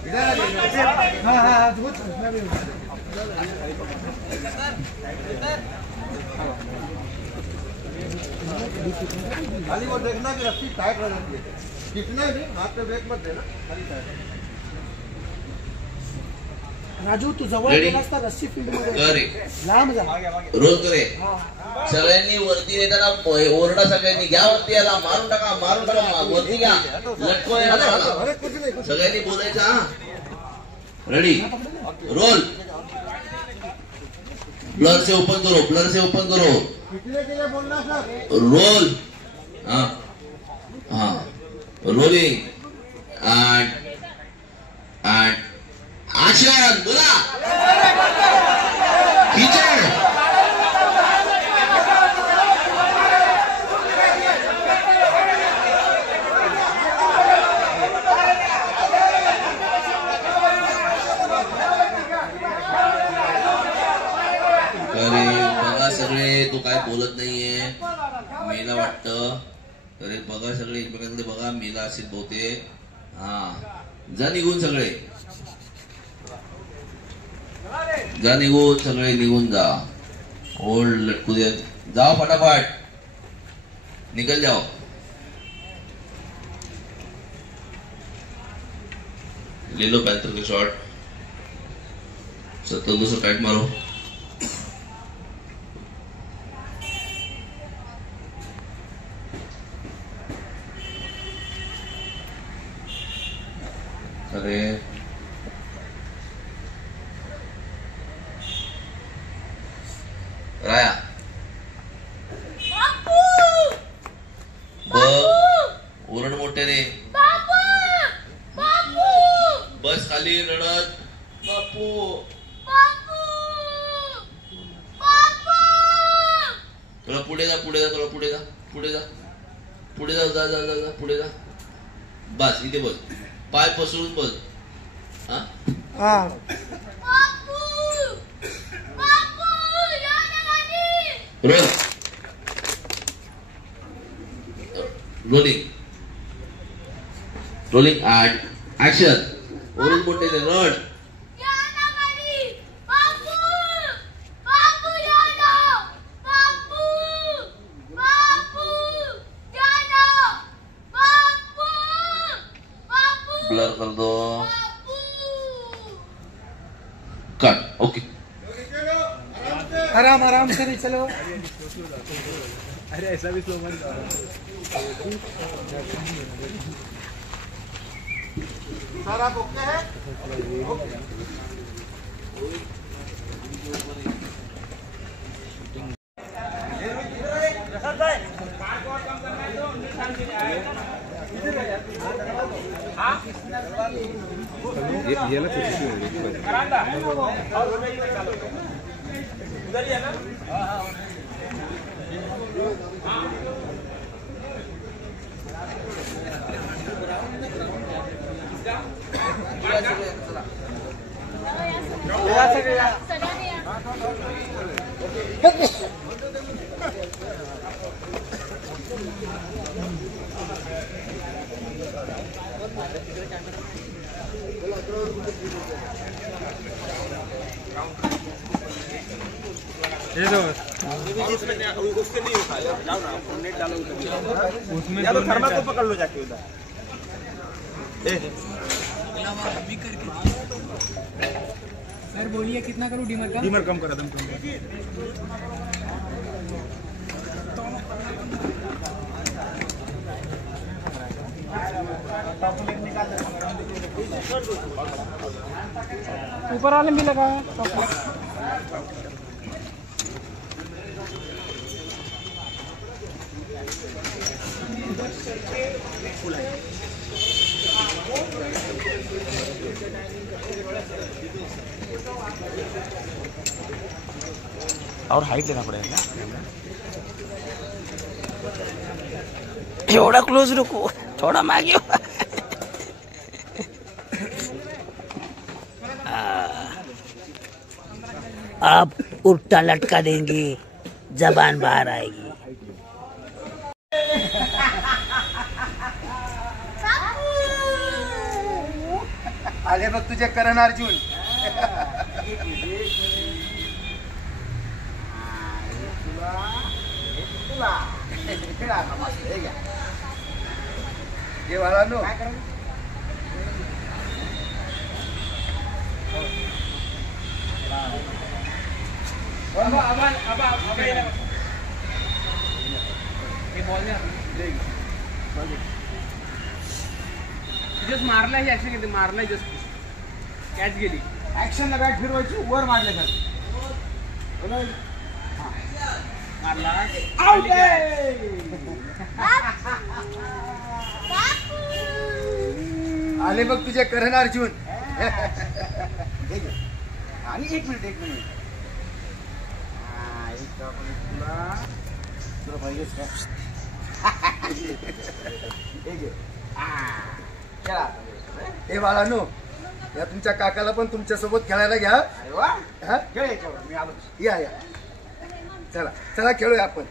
हाँ हाँ खाली वो देखना कि रस्सी टाइट हो जाती है, कितना भी हाथ पे ब्रेक मत देना, खाली टाइट। राजू तू जवळ गेलास तर रस्सी फील्ड मध्ये लांब जा, रोल करे. सगळ्यांनी वरती येताना ओरडा, सगळ्यांनी घ्या वरती, याला मारून टाका, वरती घ्या, लटकून सगळ्यांनी बोलायचं. हा रेडी, रोल. ब्लर से ओपन करो, रोल. हाँ हाँ, रोलिंग एंड एक्शन. बोला, खींचे. बघा सगळे, तो काय बोलत नाहीये, मेला वाटतं. अरे बघा सगळे एकमेकांकडे बघा, मेला असेल बहुतेक. हा, जा निघून सगळे, जा निघून सगळे, निघून जा. ओल्ड लटकू दे, जाओ फटाफट, निकल जाओ. ले लो पैंथर के शॉट. 70 टाइट मारो. अरे राया, ओरड मोठ्याने. बस खाली रडत, बापू. थोडा पुढे जा, पुढे जा, पुढे जा. बस इथे बस, पाय पसरून बस. हा, रोलिंग एंड एक्शन. ओरल मोठे रड. ब्लर कर दो. कट. ओके, आराम से चलो. अरे ऐसा भी स्लो मत. सर आप ओके हैं? ये ना छोटी उधर ही है ना. उससे नहीं उठाया, जाओ ना, नेट डालो उसमें, या तो थर्मा को पकड़ लो जाके उधर. सर बोलिए कितना करूँ डीमर का? डीमर कम करा, दम कम. ऊपर वाले भी लगा है. और हाइट लेना पड़ेगा. एवढा क्लोज नको, थोड़ा मागे. अब उल्टा लटका देंगे, जबान बाहर आएगी. आले बघ तुझे करण अर्जुन. हे बाळांनो, जस्ट मारला ही ऍक्शन घेते, मारला जस्ट कॅच गेली. ऍक्शनला बॅट फिरवायची वर मारले का मारला आउट. आले बघ तुझे करण अर्जुन. आणि एक मिनिट तुला पाहिजेच का? हे बाळांनो, या तुमच्या काकाला पण तुमच्या सोबत खेळायला घ्या. हा? मी आलो. या या, चला चला खेळूया आपण.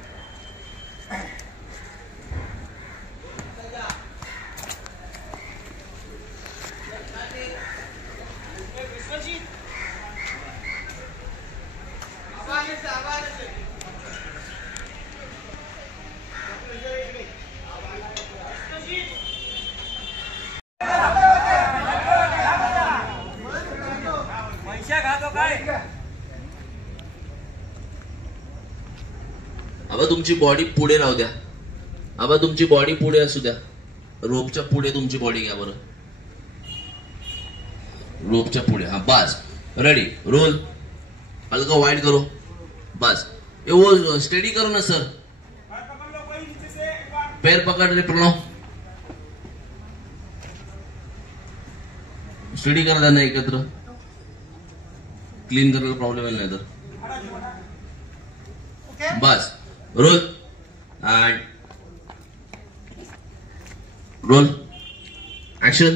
आबा तुमची बॉडी पुढे राहू द्या. आबा तुमची बॉडी पुढे असू द्या. रोपच्या पुढे तुमची बॉडी घ्या बरं. रोपच्या पुढे. हा बस. रेडी. रोल. हल्का वाइड करो. बस. ये वो स्टेडी करो ना सर. पैर पकड़ रे प्रणव. स्टडी करा त्यांना एकत्र. क्लीन करायला प्रॉब्लेम येईल नाही तर. बस. रोल. And roll. ऍक्शन.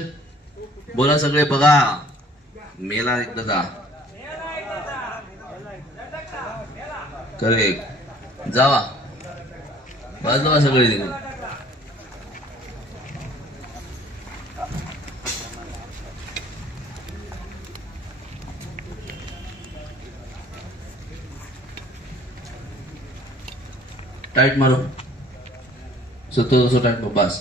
बोला सगळे. बघा मेला एकदा. करेक्ट. जावा बाजूला सगळे निघून. टाइट मारो. 70 टाइट बस.